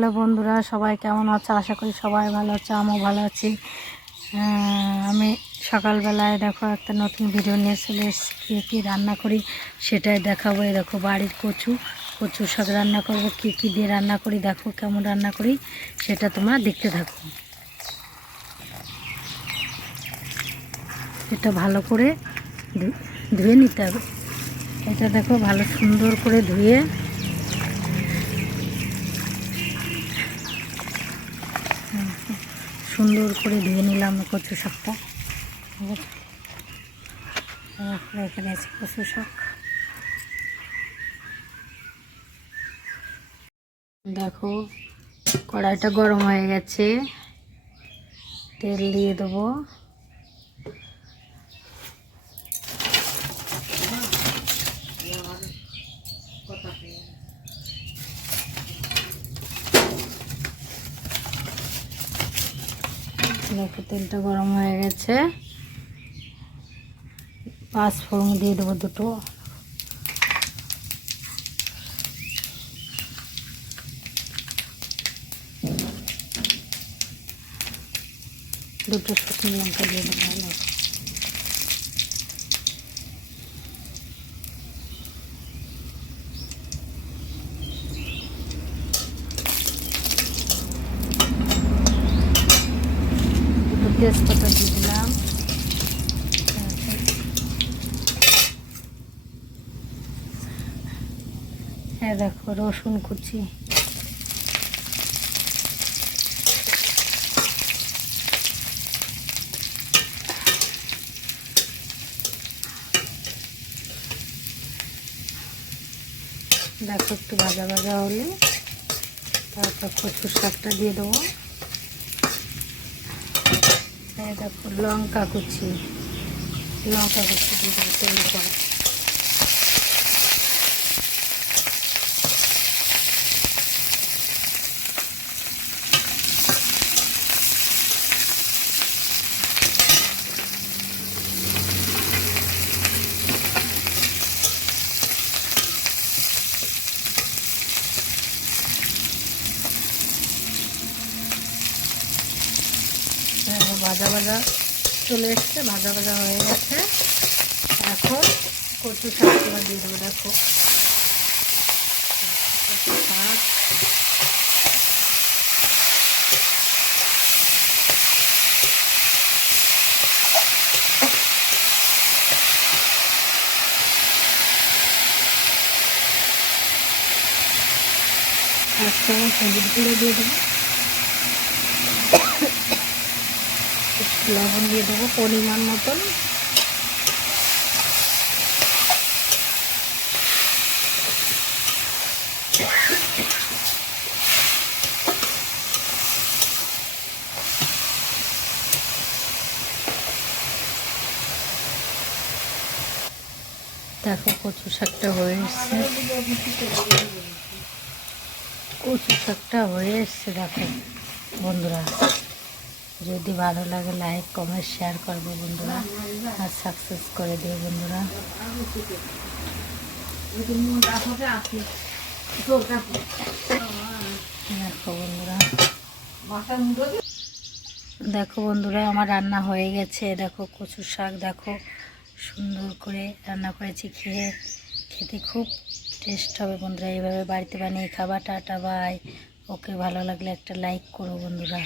Hello বন্ধুরা, সবাই কেমন আছো? আশা করি সবাই ভালো আছে, আমিও ভালো আছি। আমি সকালবেলায় দেখো একটা নতুন ভিডিও নিয়ে চলে এসেছি। কী রান্না করি সেটাই দেখাবো। এই দেখো বাড়ির কচু শাক রান্না করব। কী দিয়ে রান্না করি দেখো, কেমন রান্না করি সেটা তোমরা দেখতে থাকো। এটা ভালো করে ধুয়ে নিতে হবে। এটা দেখো ভালো সুন্দর করে ধুয়ে নিলাম কচু শাকটা। এখানে আছে কচু শাক। দেখো কড়াইটা গরম হয়ে গেছে, তেল দিয়ে দেবো। দেখো তেলটা গরম হয়ে গেছে, পাঁচ ফোড়ন দিয়ে দেবো দুটো। শুকনো লঙ্কা দিয়ে দেবো। তেজপাতা দিয়ে দিলাম। হ্যাঁ দেখো রসুন কুচি, দেখো একটু ভাজা ভাজা হলে তারপর কচু শাকটা দিয়ে দেবো। দেখো লঙ্কা কুচি দিয়ে দেবো তেল করে। ভাজা ভাজা চলে এসছে, ভাজা ভাজা হয়ে গেছে। এখন কচু শাকগুলো দিয়ে দেবো। দেখো কচু শাক, এক চামচ হলুদ গুঁড়ো দিয়ে দেবো, লবণ দিয়ে দেবো পরিমাণ মতন। দেখো কচু শাকটা হয়ে এসছে, দেখো বন্ধুরা। যদি ভালো লাগে লাইক কমেন্ট শেয়ার করবে বন্ধুরা, আর সাকসেস করে দিও বন্ধুরা। দেখো বন্ধুরা আমার রান্না হয়ে গেছে। দেখো কচু শাক দেখো সুন্দর করে রান্না করেছি, খেতে খুব টেস্ট হবে বন্ধুরা। এইভাবে বাড়িতে বানিয়ে খাবা। Tata bye. ওকে, ভালো লাগলে একটা লাইক করো বন্ধুরা।